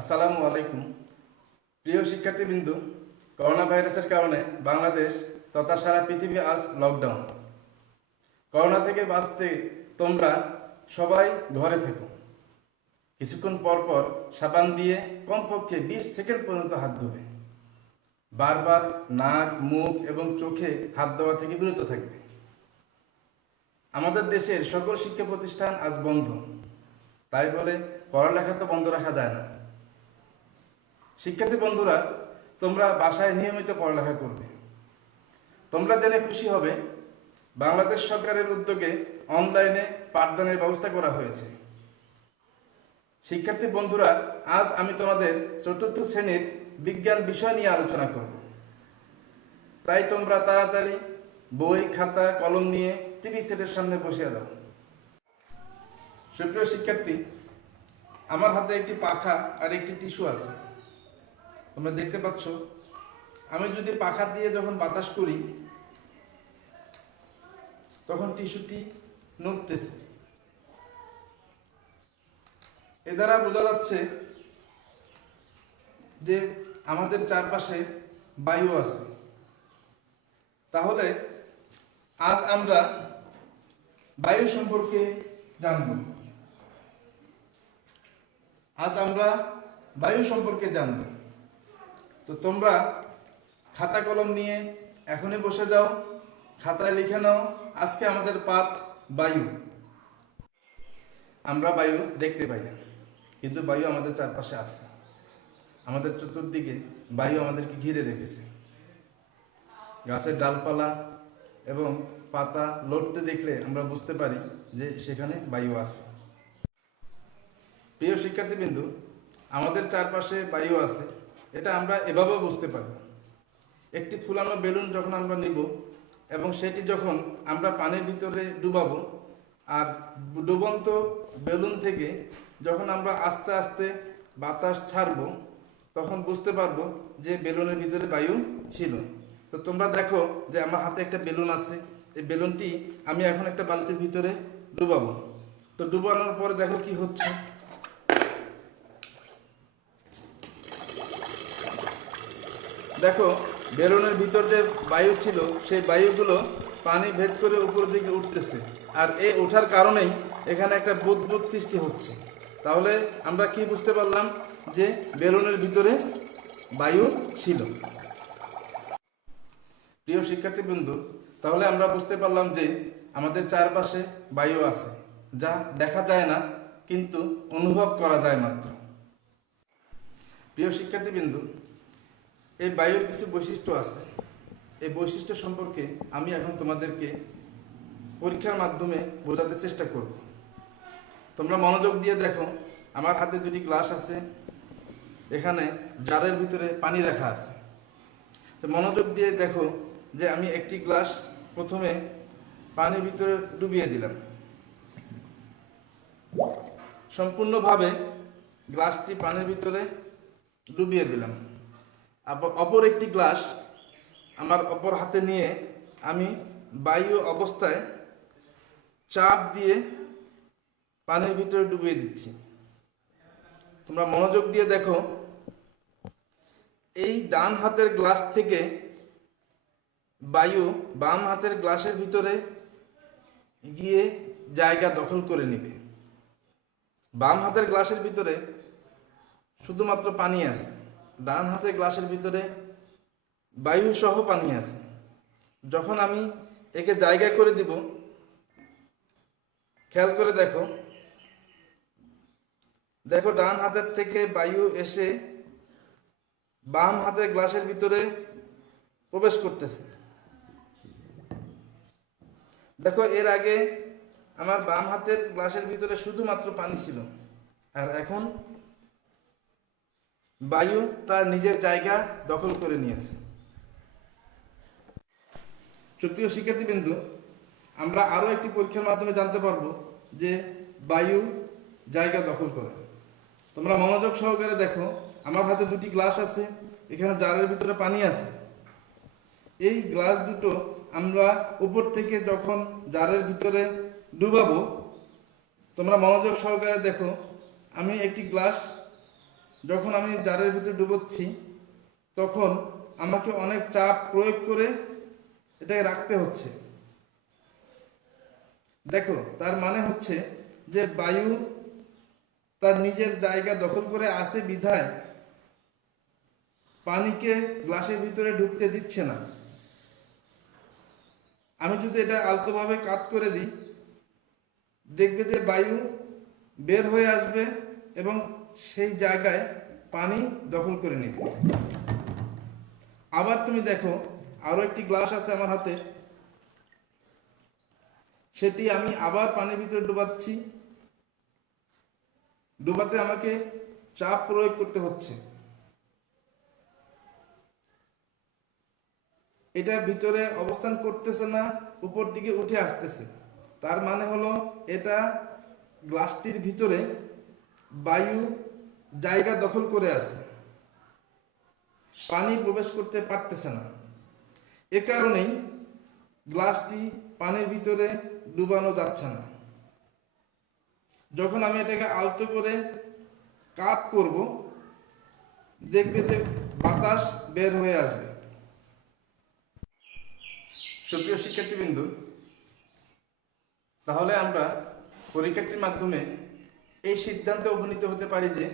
আসসালামু আলাইকুম। প্রিয় শিক্ষার্থীবৃন্দু, করোনা ভাইরাসের কারণে বাংলাদেশ তথা সারা পৃথিবী আজ লকডাউন। করোনা থেকে বাঁচতে তোমরা সবাই ঘরে থেকো। কিছুক্ষণ পর পর সাবান দিয়ে কমপক্ষে 20 সেকেন্ড পর্যন্ত হাত ধোবে। বারবার নাক, মুখ এবং চোখে হাত দেওয়া থেকে বিরত থাকবে। আমাদের দেশের সকল শিক্ষা প্রতিষ্ঠান আজ বন্ধ, তাই বলে পড়ালেখা তো বন্ধ রাখা যায় না। শিক্ষার্থী বন্ধুরা, তোমরা বাসায় নিয়মিত পড়ালেখা করবে। তোমরা জেনে খুশি হবে, বাংলাদেশ সরকারের উদ্যোগে অনলাইনে পাঠদানের ব্যবস্থা করা হয়েছে। শিক্ষার্থী বন্ধুরা, আজ আমি তোমাদের চতুর্থ শ্রেণীর বিজ্ঞান বিষয় নিয়ে আলোচনা করব। তাই তোমরা তাড়াতাড়ি বই, খাতা, কলম নিয়ে টিভি সেটের সামনে বসিয়ে দাও। সুপ্রিয় শিক্ষার্থী, আমার হাতে একটি পাখা আর একটি টিস্যু আছে। তোমরা দেখতে পাচ্ছ, আমি যদি পাখা দিয়ে যখন বাতাস করি তখন টিস্যুটি নড়তেছে। এ দ্বারা বোঝা যাচ্ছে যে আমাদের চারপাশে বায়ু আছে। তাহলে আজ আমরা বায়ু সম্পর্কে জানব। তো তোমরা খাতা কলম নিয়ে এখনই বসে যাও, খাতায় লিখে নাও, আজকে আমাদের পাঠ বায়ু। আমরা বায়ু দেখতে পাই না, কিন্তু বায়ু আমাদের চারপাশে আছে। আমাদের চতুর্দিকে বায়ু আমাদেরকে ঘিরে রেখেছে। গাছের ডালপালা এবং পাতা লড়তে দেখলে আমরা বুঝতে পারি যে সেখানে বায়ু আছে। প্রিয় শিক্ষার্থীবৃন্দু, আমাদের চারপাশে বায়ু আছে, এটা আমরা এভাবেও বুঝতে পারি। একটি ফুলানো বেলুন যখন আমরা নিব এবং সেটি যখন আমরা পানির ভিতরে ডুবাবো, আর ডুবন্ত বেলুন থেকে যখন আমরা আস্তে আস্তে বাতাস ছাড়বো, তখন বুঝতে পারবো যে বেলুনের ভিতরে বায়ু ছিল। তো তোমরা দেখো যে আমার হাতে একটা বেলুন আছে। এই বেলুনটি আমি এখন একটা বালতির ভিতরে ডুবাবো। তো ডুবানোর পরে দেখো কি হচ্ছে। দেখো, বেলুনের ভিতর যে বায়ু ছিল সেই বায়ুগুলো পানি ভেদ করে উপরের দিকে উঠতেছে, আর এই ওঠার কারণেই এখানে একটা বুদবুদ সৃষ্টি হচ্ছে। তাহলে আমরা কি বুঝতে পারলাম যে বেলুনের ভিতরে বায়ু ছিল। প্রিয় শিক্ষার্থীবৃন্দু, তাহলে আমরা বুঝতে পারলাম যে আমাদের চারপাশে বায়ু আছে, যা দেখা যায় না কিন্তু অনুভব করা যায় মাত্র। প্রিয় শিক্ষার্থীবৃন্দু, এই বায়ুর কিছু বৈশিষ্ট্য আছে। এই বৈশিষ্ট্য সম্পর্কে আমি এখন তোমাদেরকে পরীক্ষার মাধ্যমে বোঝাতে চেষ্টা করব। তোমরা মনোযোগ দিয়ে দেখো, আমার হাতে দুটি গ্লাস আছে, এখানে জারের ভিতরে পানি রাখা আছে। তো মনোযোগ দিয়ে দেখো যে আমি একটি গ্লাস প্রথমে পানির ভিতরে ডুবিয়ে দিলাম। সম্পূর্ণভাবে গ্লাসটি পানির ভিতরে ডুবিয়ে দিলাম। অপর একটি গ্লাস আমার অপর হাতে নিয়ে আমি বায়ু অবস্থায় চাপ দিয়ে পানির ভিতরে ডুবিয়ে দিচ্ছি। তোমরা মনোযোগ দিয়ে দেখো, এই ডান হাতের গ্লাস থেকে বায়ু বাম হাতের গ্লাসের ভিতরে গিয়ে জায়গা দখল করে নেবে। বাম হাতের গ্লাসের ভিতরে শুধুমাত্র পানি আছে, ডান হাতের গ্লাসের ভিতরে বায়ু সহ পানি আছে। যখন আমি একে জায়গায় করে দিব, খেয়াল করে দেখো, ডান হাতের থেকে বায়ু এসে বাম হাতের গ্লাসের ভিতরে প্রবেশ করতেছে। দেখো, এর আগে আমার বাম হাতের গ্লাসের ভিতরে শুধুমাত্র পানি ছিল, আর এখন বায়ু তার নিজের জায়গা দখল করে নিয়েছে। সুপ্রিয় শিক্ষার্থীবৃন্দু, আমরা আরো একটি পরীক্ষার মাধ্যমে জানতে পারবো যে বায়ু জায়গা দখল করে। তোমরা মনোযোগ সহকারে দেখো, আমার হাতে দুটি গ্লাস আছে, এখানে জারের ভিতরে পানি আছে। এই গ্লাস দুটো আমরা উপর থেকে যখন জারের ভিতরে ডুবাবো, তোমরা মনোযোগ সহকারে দেখো, আমি একটি গ্লাস যখন আমি জারের ভিতরে ডুবোচ্ছি তখন আমাকে অনেক চাপ প্রয়োগ করে এটাকে রাখতে হচ্ছে। দেখো, তার মানে হচ্ছে যে বায়ু তার নিজের জায়গা দখল করে আসে বিধায় পানিকে গ্লাসের ভিতরে ঢুকতে দিচ্ছে না। আমি যদি এটা আলতোভাবে কাত করে দিই, দেখবে যে বায়ু বের হয়ে আসবে এবং সেই জায়গায় পানি দখল করে নেবে। আবার তুমি দেখো, আরো একটি গ্লাস আছে আমার হাতে, সেটি আমি আবার পানির ভিতরে ডুবাচ্ছি। ডুবাতে আমাকে চাপ প্রয়োগ করতে হচ্ছে। এটা ভিতরে অবস্থান করতেছে না, উপর দিকে উঠে আসতেছে। তার মানে হলো এটা গ্লাসটির ভিতরে বায়ু জায়গা দখল করে আছে, পানি প্রবেশ করতে পারতেছে না। এ কারণেই গ্লাসটি পানির ভিতরে ডুবানো যাচ্ছে না। যখন আমি এটাকে আলতো করে কাত করব, দেখবে যে বাতাস বের হয়ে আসবে। সুপ্রিয় শিক্ষার্থীবৃন্দু, তাহলে আমরা পরীক্ষাটির মাধ্যমে এই সিদ্ধান্তে উপনীত হতে পারি যে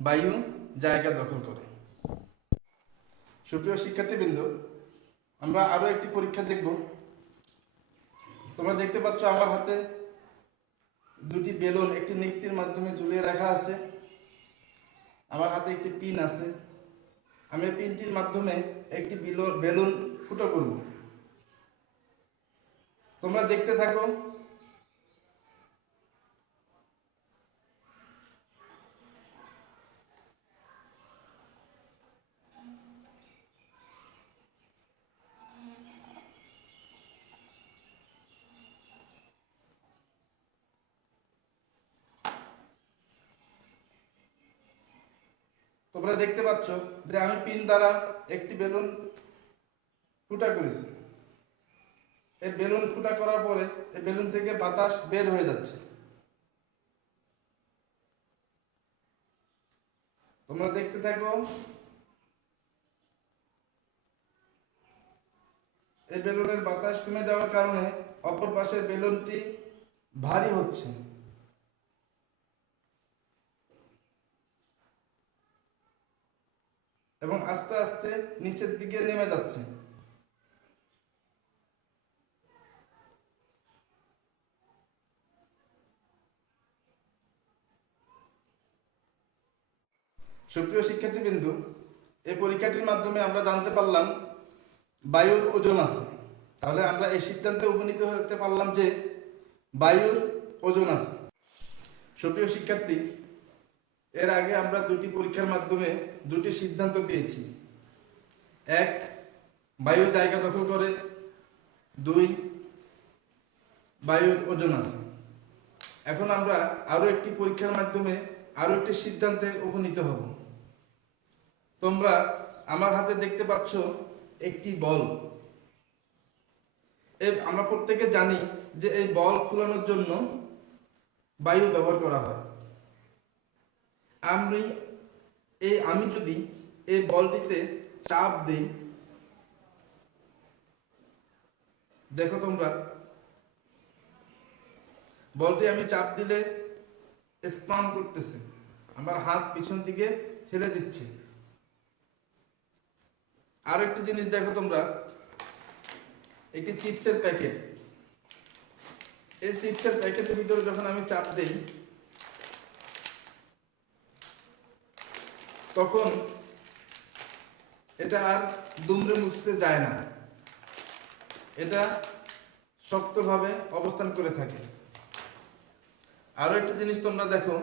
বায়ু জায়গা দখল করে। সুপ্রিয় শিক্ষার্থীবৃন্দু, আমরা আরো একটি পরীক্ষা দেখব। তোমরা দেখতে পাচ্ছ আমার হাতে দুটি বেলুন একটি নিক্তির মাধ্যমে ঝুলিয়ে রাখা আছে। আমার হাতে একটি পিন আছে। আমি পিনটির মাধ্যমে একটি বেলুন ফুটো করব। তোমরা দেখতে থাকো। তোমরা দেখতে পাচ্ছ যে আমি পিন দ্বারা একটি বেলুন ফুটা করেছি। এই বেলুন ফুটা করার পরে এই বেলুন থেকে বাতাস বের হয়ে যাচ্ছে। তোমরা দেখতে থাকো। এই বেলুনের বাতাস কমে যাওয়ার কারণে অপর পাশের বেলুনটি ভারী হচ্ছে এবং আস্তে আস্তে নিচের দিকে নেমে যাচ্ছে। সুপ্রিয় শিক্ষার্থীবৃন্দু, এই পরীক্ষাটির মাধ্যমে আমরা জানতে পারলাম বায়ুর ওজন আছে। তাহলে আমরা এই সিদ্ধান্তে উপনীত হতে পারলাম যে বায়ুর ওজন আছে। সুপ্রিয় শিক্ষার্থী, এর আগে আমরা দুটি পরীক্ষার মাধ্যমে দুটি সিদ্ধান্ত পেয়েছি। এক, বায়ু জায়গা দখল করে। দুই, বায়ুর ওজন আছে। এখন আমরা আরো একটি পরীক্ষার মাধ্যমে আরো একটি সিদ্ধান্তে উপনীত হব। তোমরা আমার হাতে দেখতে পাচ্ছ একটি বল। আমরা প্রত্যেকে জানি যে এই বল ফুলানোর জন্য বায়ু ব্যবহার করা হয়। আমি যদি এই বলটিতে চাপ দিই, দেখো তোমরা, বলটি আমি চাপ দিলে স্পান করতেছে, আমার হাত পিছন দিকে ঠেলে দিচ্ছে। আর একটি জিনিস দেখো তোমরা, একটি চিপসের প্যাকেট। এই চিপসের প্যাকেটের ভিতরে যখন আমি চাপ দেই, তখন এটা আর দুমড়ে মুছতে যায় না, এটা শক্তভাবে অবস্থান করে থাকে। আরো একটা জিনিস তোমরা দেখো,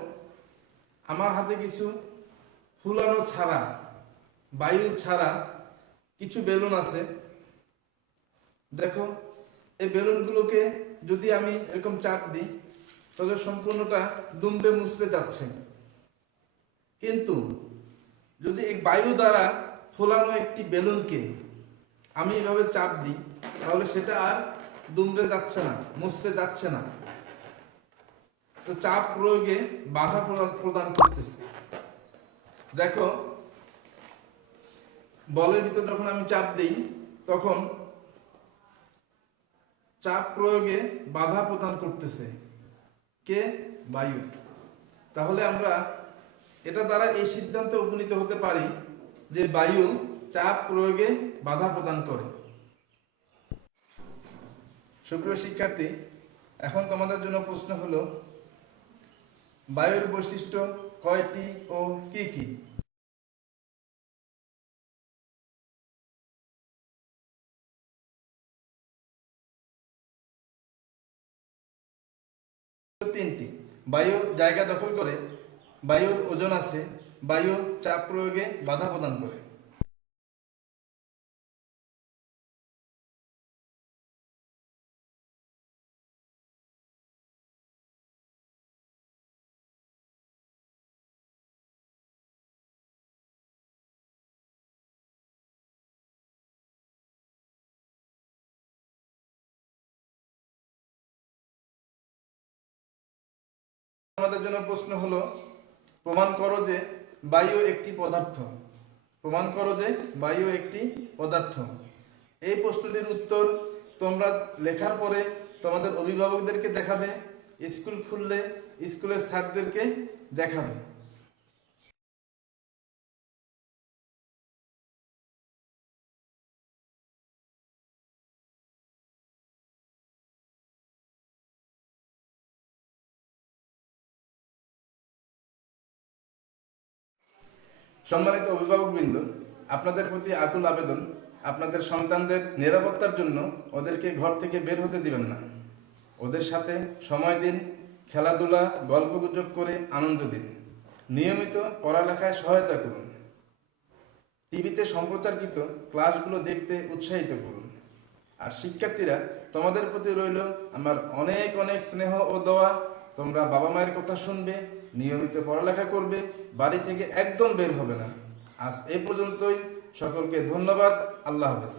আমার হাতে কিছু ফুলানো ছাড়া, বায়ু ছাড়া কিছু বেলুন আছে। দেখো, এই বেলুনগুলোকে যদি আমি এরকম চাপ দিই, তাহলে সম্পূর্ণটা দুমড়ে মুছড়ে যাচ্ছে। কিন্তু যদি এই বায়ু দ্বারা ফোলানো একটি বেলুনকে আমি এভাবে চাপ দিই, তাহলে সেটা আর দুমড়ে যাচ্ছে না, মুছড়ে যাচ্ছে না। তো চাপ প্রয়োগে বাধা প্রদান করতেছে। দেখো, বলের ভিতর যখন আমি চাপ দিই তখন চাপ প্রয়োগে বাধা প্রদান করতেছে কে? বায়ু। তাহলে আমরা এটা দ্বারা এই সিদ্ধান্তে উপনীত হতে পারি যে বায়ু চাপ প্রয়োগে বাধা প্রদান করে। সুপ্রিয় শিক্ষার্থী, এখন তোমাদের জন্য প্রশ্ন হলো, বায়ুর বৈশিষ্ট্য কয়টি ও কি কি? তিনটি। বায়ু জায়গা দখল করে, বায়ুর ওজন আছে, বায়ু চাপ প্রয়োগে বাধা প্রদান করে। আমাদের জন্য প্রশ্ন হলো, প্রমাণ করো যে বায়ু একটি পদার্থ। প্রমাণ করো যে বায়ু একটি পদার্থ। এই প্রশ্নটির উত্তর তোমরা লেখার পরে তোমাদের অভিভাবকদেরকে দেখাবে, স্কুল খুললে স্কুলের স্যারদেরকে দেখাবে। সম্মানিত অভিভাবকবৃন্দ, আপনাদের প্রতি আকুল আবেদন, আপনাদের সন্তানদের নিরাপত্তার জন্য ওদেরকে ঘর থেকে বের হতে দিবেন না। ওদের সাথে সময় দিন, খেলাধুলা, গল্পগুজব করে আনন্দ দিন। নিয়মিত পড়ালেখায় সহায়তা করুন। টিভিতে সম্প্রচারকৃত ক্লাসগুলো দেখতে উৎসাহিত করুন। আর শিক্ষার্থীরা, তোমাদের প্রতি রইল আমার অনেক অনেক স্নেহ ও দোয়া। তোমরা বাবা মায়ের কথা শুনবে, নিয়মিত পড়ালেখা করবে, বাড়ি থেকে একদম বের হবে না। আজ এই পর্যন্তই। সকলকে ধন্যবাদ। আল্লাহ হাফেজ।